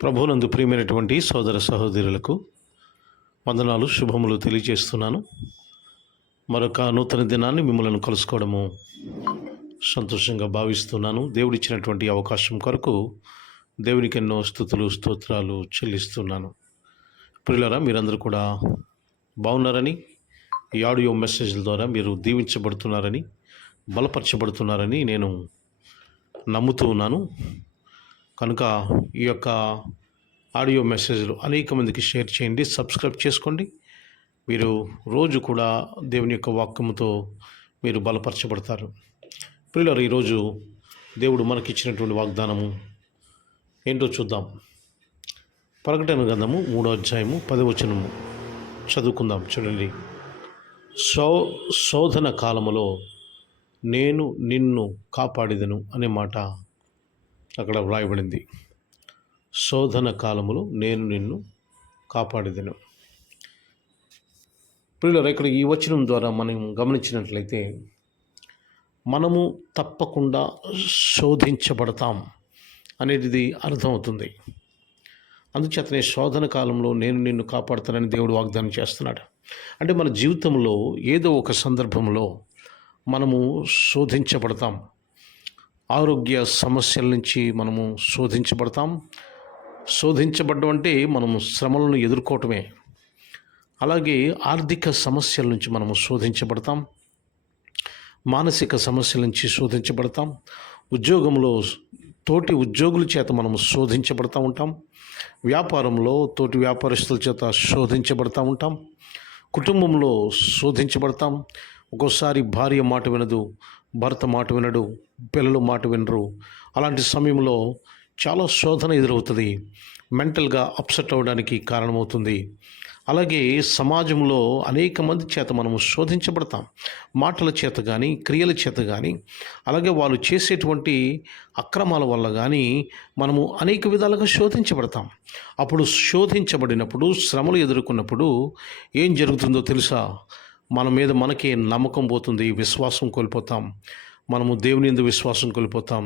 ప్రభువునందు ప్రియమైనటువంటి సోదర సహోదరులకు వందనాలు, శుభములు తెలియజేస్తున్నాను. మరొక నూతన దినాన్ని మిమ్మల్ని కలుసుకోవడము సంతోషంగా భావిస్తున్నాను. దేవుడిచ్చినటువంటి అవకాశం కొరకు దేవునికి ఎన్నో స్తుతులు స్తోత్రాలు చెల్లిస్తున్నాను. ప్రియులారా, మీరందరూ కూడా బాగున్నారని, ఈ ఆడియో మెసేజ్ల ద్వారా మీరు దీవించబడుతున్నారని, బలపరచబడుతున్నారని నేను నమ్ముతూ ఉన్నాను. కనుక ఈ యొక్క ఆడియో మెసేజ్లు అనేక మందికి షేర్ చేయండి, సబ్స్క్రైబ్ చేసుకోండి. మీరు రోజు కూడా దేవుని యొక్క వాక్యముతో మీరు బలపరచబడతారు. ప్రియులారా, ఈరోజు దేవుడు మనకిచ్చినటువంటి వాగ్దానము ఏంటో చూద్దాం. ప్రకటన గ్రంథము 3వ అధ్యాయము 10వ వచనము చదువుకుందాం. చూడండి. శోధన కాలములో నేను నిన్ను కాపాడిదను అనే మాట అక్కడ వ్రాయబడింది. శోధన కాలములో నేను నిన్ను కాపాడిదను. ప్రియులారా, ఇక్కడ ఈ వచనం ద్వారా మనం గమనించినట్లయితే మనము తప్పకుండా శోధించబడతాం అనేది అర్థమవుతుంది. అందుచేతనే శోధన కాలంలో నేను నిన్ను కాపాడుతానని దేవుడు వాగ్దానం చేస్తున్నాడు. అంటే మన జీవితంలో ఏదో ఒక సందర్భంలో మనము శోధించబడతాం. ఆరోగ్య సమస్యల నుంచి మనము శోధించబడతాం. శోధించబడడం అంటే మనము శ్రమలను ఎదుర్కోవటమే. అలాగే ఆర్థిక సమస్యల నుంచి మనము శోధించబడతాం. మానసిక సమస్యల నుంచి శోధించబడతాం. ఉద్యోగంలో తోటి ఉద్యోగుల చేత మనము శోధించబడతా ఉంటాం. వ్యాపారంలో తోటి వ్యాపారస్తుల చేత శోధించబడతా ఉంటాం. కుటుంబంలో శోధించబడతాం. ఒక్కోసారి భార్య మాట వినదు, భర్త మాట వినడు, పిల్లలు మాట వినరు. అలాంటి సమయంలో చాలా శోధన ఎదురవుతుంది. మెంటల్గా అప్సెట్ అవ్వడానికి కారణమవుతుంది. అలాగే సమాజంలో అనేక మంది చేత మనము శోధించబడతాం. మాటల చేత కానీ, క్రియల చేత కానీ, అలాగే వాళ్ళు చేసేటువంటి అక్రమాల వల్ల కానీ మనము అనేక విధాలుగా శోధించబడతాం. అప్పుడు శోధించబడినప్పుడు, శ్రమలు ఎదుర్కొన్నప్పుడు ఏం జరుగుతుందో తెలుసా? మన మీద మనకే నమ్మకం పోతుంది, విశ్వాసం కోల్పోతాం. మనము దేవుని యందు విశ్వాసం కోల్పోతాం.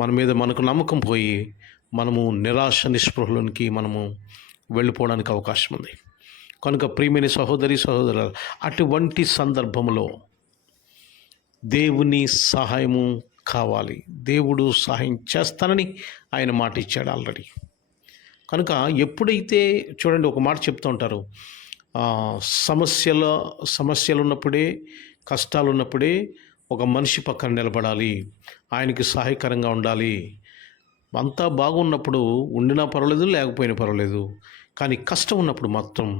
మన మీద మనకు నమ్మకం పోయి మనము నిరాశ నిస్పృహలోనికి మనము వెళ్ళిపోవడానికి అవకాశం ఉంది. కనుక ప్రియమైన సహోదరి సహోదరులు, అటువంటి సందర్భంలో దేవుని సహాయము కావాలి. దేవుడు సహాయం చేస్తానని ఆయన మాట ఇచ్చాడు ఆల్రెడీ. కనుక ఎప్పుడైతే చూడండి, ఒక మాట చెప్తూ ఉంటారు, సమస్యలు ఉన్నప్పుడే, కష్టాలు ఉన్నప్పుడే ఒక మనిషి పక్కన నిలబడాలి, ఆయనకి సహాయకరంగా ఉండాలి. అంతా బాగున్నప్పుడు ఉండినా పర్వాలేదు, లేకపోయినా పర్వాలేదు, కానీ కష్టం ఉన్నప్పుడు మాత్రం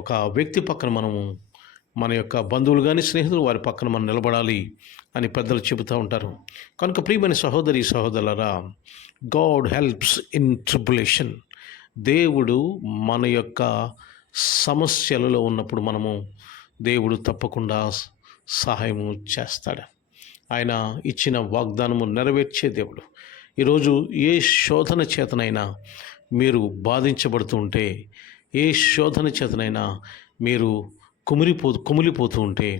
ఒక వ్యక్తి పక్కన మనము, మన యొక్క బంధువులు కానీ స్నేహితులు, వారి పక్కన మనం నిలబడాలి అని పెద్దలు చెబుతూ ఉంటారు. కనుక ప్రియమైన సహోదరి సహోదరులారా, గాడ్ హెల్ప్స్ ఇన్ ట్రిబులేషన్. దేవుడు మన యొక్క సమస్యలలో ఉన్నప్పుడు దేవుడు తప్పకుండా సహాయము చేస్తాడు. ఆయన ఇచ్చిన వాగ్దానము నెరవేర్చే దేవుడు. ఈరోజు ఏ శోధన చేతనైనా మీరు బాధించబడుతూ ఉంటే, ఏ శోధన చేతనైనా మీరు కుమిలిపోతూ ఉంటే,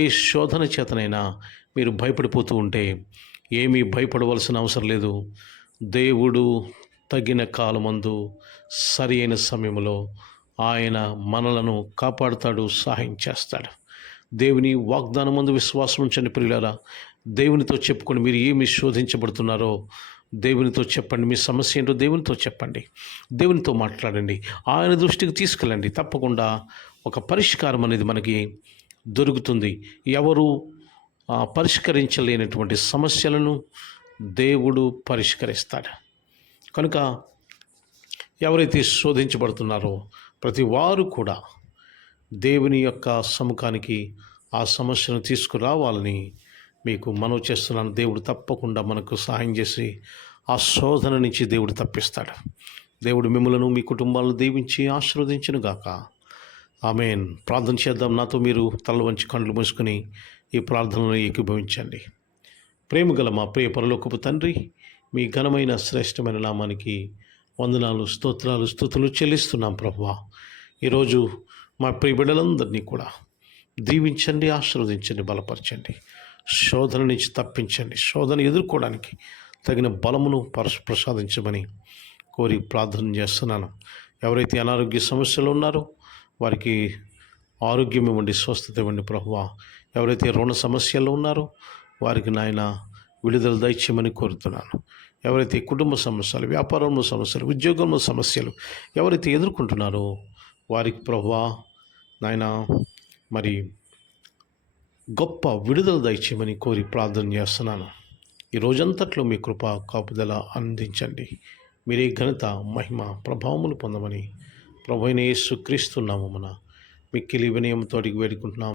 ఏ శోధన చేతనైనా మీరు భయపడిపోతూ ఉంటే ఏమీ భయపడవలసిన అవసరం లేదు. దేవుడు తగిన కాలమందు సరి అయిన సమయంలో ఆయన మనలను కాపాడుతాడు, సహాయం చేస్తాడు. దేవుని వాగ్దానమందు విశ్వాసం ఉంచండి ప్రియులారా. దేవునితో చెప్పుకొని మీరు ఏమి శోధించబడుతున్నారో దేవునితో చెప్పండి. మీ సమస్య ఏంటో దేవునితో చెప్పండి. దేవునితో మాట్లాడండి. ఆయన దృష్టికి తీసుకెళ్ళండి. తప్పకుండా ఒక పరిష్కారం అనేది మనకి దొరుకుతుంది. ఎవరు పరిష్కరించలేనటువంటి సమస్యలను దేవుడు పరిష్కరిస్తాడు. కనుక ఎవరైతే శోధించబడుతున్నారో ప్రతి వారు కూడా దేవుని యొక్క సముఖానికి ఆ సమస్యను తీసుకురావాలని మీకు మనవి చేస్తున్నాను. దేవుడు తప్పకుండా మనకు సహాయం చేసి ఆ శోధన నుంచి దేవుడు తప్పిస్తాడు. దేవుడు మిమ్మలను, మీ కుటుంబాలను దీవించి ఆశీర్వదించును గాక. ఆమేన్. ప్రార్థన చేద్దాం. నాతో మీరు తల వంచి కళ్ళు మూసుకొని ఈ ప్రార్థనలో ఏకీభవించండి. ప్రేమగల మా ప్రియ పరలోకపు తండ్రి, మీ ఘనమైన శ్రేష్టమైన నామానికి వందనాలు, స్తోత్రాలు, స్తుతులు చెల్లిస్తున్నాం ప్రభువా. ఈరోజు మా ప్రియ బిడ్డలందరినీ కూడా దీవించండి, ఆశీర్వదించండి, బలపరచండి. శోధన నుంచి తప్పించండి. శోధన ఎదుర్కోవడానికి తగిన బలమును ప్రసాదించమని కోరి ప్రార్థన చేస్తున్నాను. ఎవరైతే అనారోగ్య సమస్యలు ఉన్నారో వారికి ఆరోగ్యం ఇవ్వండి, స్వస్థత ఇవ్వండి ప్రభువా. ఎవరైతే రుణ సమస్యలు ఉన్నారో వారికి నాయన విడుదల దయచేయమని కోరుతున్నాను. ఎవరైతే కుటుంబ సమస్యలు, వ్యాపారంలో సమస్యలు, ఉద్యోగంలో సమస్యలు ఎవరైతే ఎదుర్కొంటున్నారో వారికి ప్రభువా నాయన మరి గొప్ప విడుదల దయచేయమని కోరి ప్రార్థన చేస్తున్నాను. ఈ రోజంతట్లో మీ కృప కాపుదల అందించండి. మీరే ఘనత, మహిమ, ప్రభావములు పొందమని ప్రభువైన యేసుక్రీస్తు నామమున మిక్కిలి వినయంతో అడిగి వేడుకుంటున్నాం.